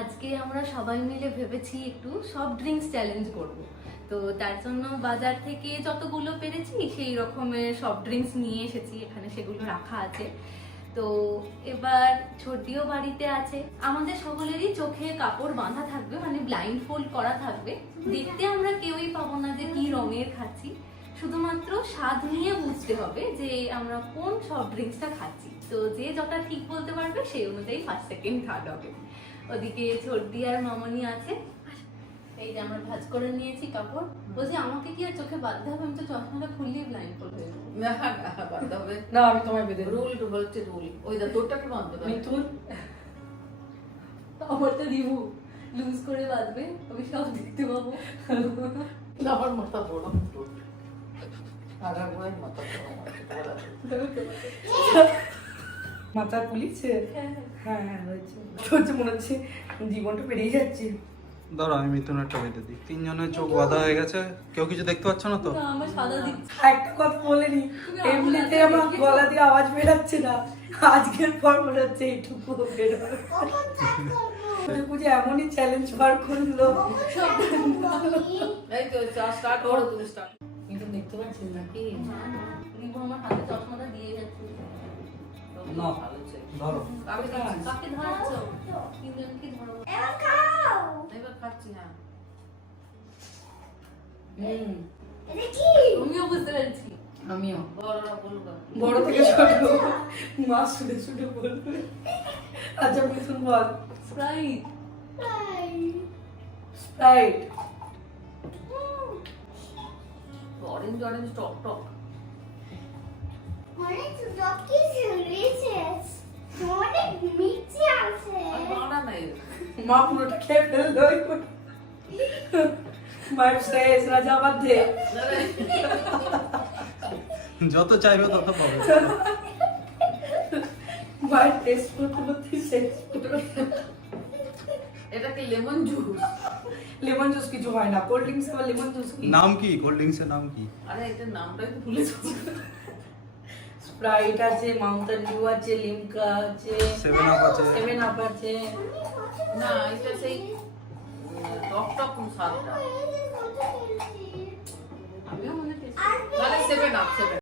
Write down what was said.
আজকে আমরা সবাই মিলে ভেবেছি একটু সফট ড্রিঙ্কস চ্যালেঞ্জ করব। তো তার জন্য বাজার থেকে যতগুলো পেরেছি সেই রকমের সফট ড্রিঙ্কস নিয়ে এসেছি, এখানে সেগুলো রাখা আছে। তো এবার ছোটিও বাড়িতে আছে। আমাদের সকলেরই চোখে কাপড় বাঁধা থাকবে, মানে ব্লাইন্ড ফোল্ড করা থাকবে। দেখতে আমরা কেউই পাবো না যে কি রঙের খাচ্ছি, শুধুমাত্র স্বাদ নিয়ে বুঝতে হবে যে আমরা কোন সফট ড্রিঙ্কসটা খাচ্ছি। তো যে যটা ঠিক বলতে পারবে সেই অনুযায়ী ফার্স্ট সেকেন্ড থার্ড হবে। ওদিকে ছোটদি আর মামনি আছে। এই যে আমরা ভাঁজ করে নিয়েছি কাপড়। বলছি আমাকে কি আর চোখে বাঁধতে হবে? আমি তো চশমাটা খুললেই ব্লাইন্ড ফোল্ড হয়ে যাবো। বাঁধতে হবে না, আমি তোমায় বেঁধে দেবো। রুল হচ্ছে রুল। ওই দা তোরটাকে বাঁধতে হবে। মিথুন, আমার তো রিভু লুজ করে বাঁধবে, আমি সব দেখতে পাবো। আমার মাথা বড় তোর আধা গোয়ের মাথা বড় মাথা পুলিছে? হ্যাঁ হ্যাঁ হয়েছে। হচ্ছে মনে হচ্ছে জীবনটা পেরিয়ে যাচ্ছে। ধরো আমি মিথুনেরটা বেঁধে দিই। তিনজনের চোখ বাঁধা হয়ে গেছে, কেউ কিছু দেখতে পাচ্ছ না তো? না, আমার সাদা দিচ্ছে। একটা কথা বলেনি, এমনিতে আমার গলা দিয়ে আওয়াজ বেরাচ্ছে না, আজকের পর মনে হচ্ছে এইটুকু বেরোবে। খুঁজে এমনই চ্যালেঞ্জ বার করলো। এই তো স্টার্ট করো, তুমি স্টার্ট। কিন্তু দেখতে পাচ্ছেন নাকি? রিভু আমার হাতে চশমাটা দিয়ে যাচ্ছে। না, ধরো। কাকে দিচ্ছিস? কাকে ধরাচ্ছ? তিনজনকে ধরো। এবার খাচ্ছি না। তুমিও বুঝতে পেরেছি। আমিও বড়রা বলবো। বড় থেকে ছোট মা শুনে শুনে বলবে। আচ্ছা মিথুন বল। স্প্রাইট। স্প্রাইট। অরেঞ্জ অরেঞ্জ টক টক। আর বাড়া নাই। মা পুরোটা খেয়ে ফেললো। মায়ের শেষ রাজা বাধ্যে। যত চাইবে তত পাবে। মায়ের টেস্ট করতে করতে শেষ। এটা কি লেমন জুস? লেমন জুস কিছু হয় না, কোল্ড ড্রিঙ্কস আবার লেমন জুস কি? নাম কি কোল্ড ড্রিঙ্কসের নাম কি? আরে এটার নামটা একটু ভুলে যাচ্ছি। স্প্রাইট আছে, মাউন্টেন ডিউ আছে, লিমকা আছে, 7 আপ আছে। 7 আপ আছে। না, এটা সেই টক টক স্বাদটা। আমিও মনে পেয়েছি। মানে 7 আপ 7